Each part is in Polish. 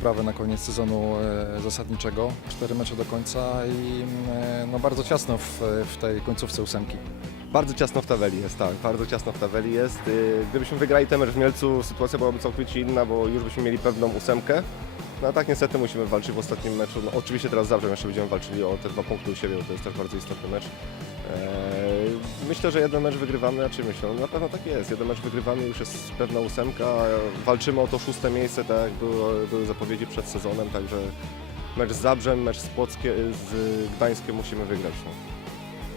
prawie na koniec sezonu e, zasadniczego. Cztery mecze do końca i e, no, bardzo ciasno w, w tej końcówce ósemki. Bardzo ciasno w tabeli jest, tak, bardzo ciasno w tabeli jest. Y, Gdybyśmy wygrali ten mecz w Mielcu, sytuacja byłaby całkowicie inna, bo już byśmy mieli pewną ósemkę. No a tak niestety musimy walczyć w ostatnim meczu. No, oczywiście teraz zawsze jeszcze będziemy walczyli o te dwa punkty u siebie, bo to jest też bardzo istotny mecz. Eee, Myślę, że jeden mecz wygrywamy, raczej myślę, no na pewno tak jest. Jeden mecz wygrywamy, już jest pewna ósemka. Walczymy o to szóste miejsce, tak jak było, były zapowiedzi przed sezonem, także mecz z Zabrzem, mecz z, Płockie, z Gdańskiem musimy wygrać. No.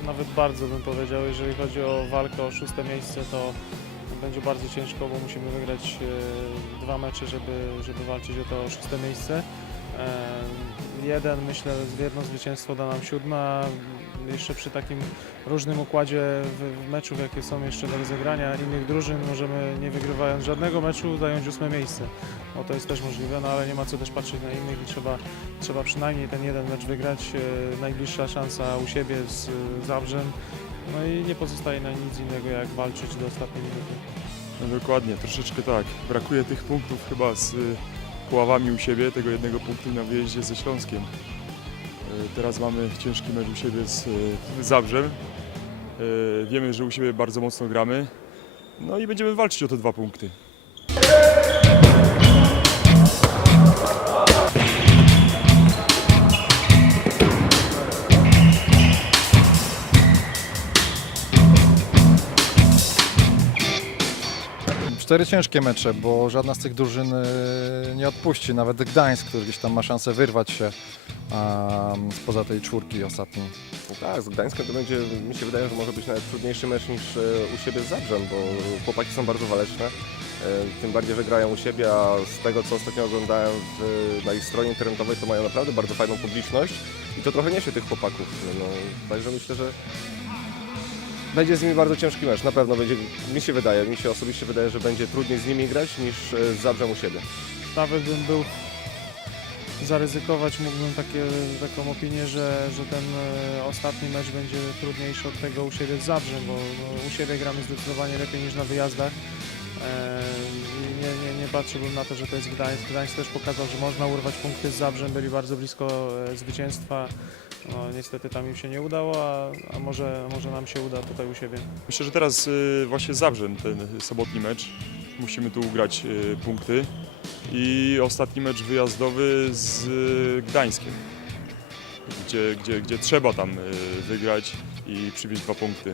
Nawet bardzo bym powiedział, jeżeli chodzi o walkę o szóste miejsce, to będzie bardzo ciężko, bo musimy wygrać e, dwa mecze, żeby, żeby walczyć o to szóste miejsce. E, jeden, myślę, jedno zwycięstwo da nam siódme, a jeszcze przy takim różnym układzie w, w meczów, jakie są jeszcze do rozegrania innych drużyn, możemy nie wygrywając żadnego meczu zająć ósme miejsce. No to jest też możliwe, no ale nie ma co też patrzeć na innych i trzeba, trzeba przynajmniej ten jeden mecz wygrać. E, najbliższa szansa u siebie z Zabrzem. No i nie pozostaje nam nic innego jak walczyć do ostatniej minuty. No dokładnie, troszeczkę tak. Brakuje tych punktów chyba z Puławami u siebie, tego jednego punktu na wyjeździe ze Śląskiem. Y, Teraz mamy ciężki mecz u siebie z y, Zabrzem. Y, Wiemy, że u siebie bardzo mocno gramy. No i będziemy walczyć o te dwa punkty. Cztery ciężkie mecze, bo żadna z tych drużyn e, nie odpuści. Nawet Gdańsk, który gdzieś tam ma szansę wyrwać się um, spoza tej czwórki ostatniej. No Tak, z Gdańskiem to będzie, mi się wydaje, że może być nawet trudniejszy mecz niż e, u siebie z Zabrzem, bo chłopaki są bardzo waleczne, e, tym bardziej, że grają u siebie, a z tego co ostatnio oglądałem w, na ich stronie internetowej, to mają naprawdę bardzo fajną publiczność i to trochę niesie tych chłopaków, no, także myślę, że będzie z nimi bardzo ciężki mecz, na pewno będzie, mi się wydaje, mi się osobiście wydaje, że będzie trudniej z nimi grać niż e, z Zabrzem u siebie. Nawet bym był zaryzykować, mógłbym takie, taką opinię, że, że ten e, ostatni mecz będzie trudniejszy od tego u siebie z Zabrzem, bo u siebie gramy zdecydowanie lepiej niż na wyjazdach. E, nie, nie, nie patrzyłbym na to, że to jest Gdańsk. Gdańsk też pokazał, że można urwać punkty z Zabrzem, byli bardzo blisko e, zwycięstwa. No, niestety tam im się nie udało, a, a może, może nam się uda tutaj u siebie. Myślę, że teraz y, właśnie z ten sobotni mecz. Musimy tu ugrać y, punkty. I ostatni mecz wyjazdowy z y, Gdańskiem, gdzie, gdzie, gdzie trzeba tam y, wygrać i przywieźć dwa punkty.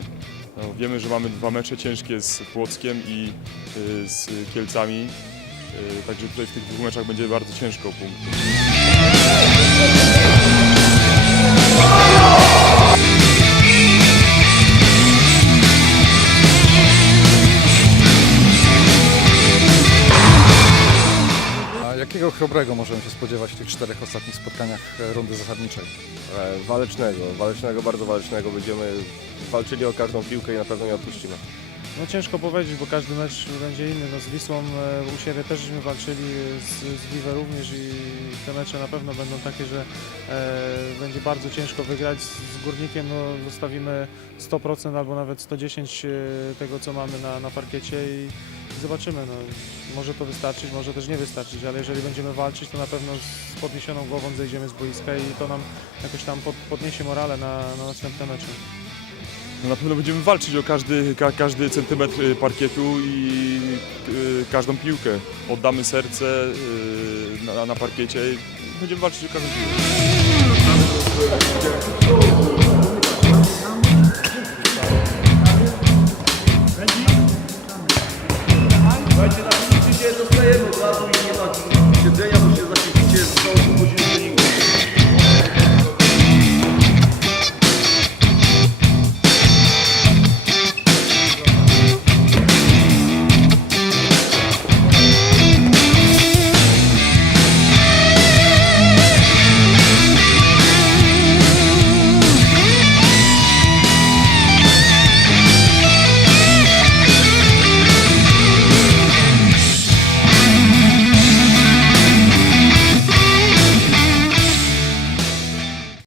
No, wiemy, że mamy dwa mecze ciężkie z Płockiem i y, z Kielcami. y, Także tutaj w tych dwóch meczach będzie bardzo ciężko o. Jakiego chrobrego możemy się spodziewać w tych czterech ostatnich spotkaniach e, rundy zasadniczej? E, Walecznego, walecznego, bardzo walecznego, będziemy walczyli o każdą piłkę i na pewno nie odpuścimy. No ciężko powiedzieć, bo każdy mecz będzie inny. No z Wisłą e, u siebie też żeśmy walczyli, z, z Wiwe również i te mecze na pewno będą takie, że e, będzie bardzo ciężko wygrać. Z, z Górnikiem no, zostawimy 100% albo nawet 110 e, tego, co mamy na, na parkiecie i zobaczymy. No, może to wystarczyć, może też nie wystarczyć, ale jeżeli będziemy walczyć, to na pewno z podniesioną głową zejdziemy z boiska i to nam jakoś tam pod, podniesie morale na, na następne mecze. No na pewno będziemy walczyć o każdy, ka każdy centymetr y, parkietu i y, każdą piłkę. Oddamy serce y, na, na parkiecie i będziemy walczyć o każdą piłkę.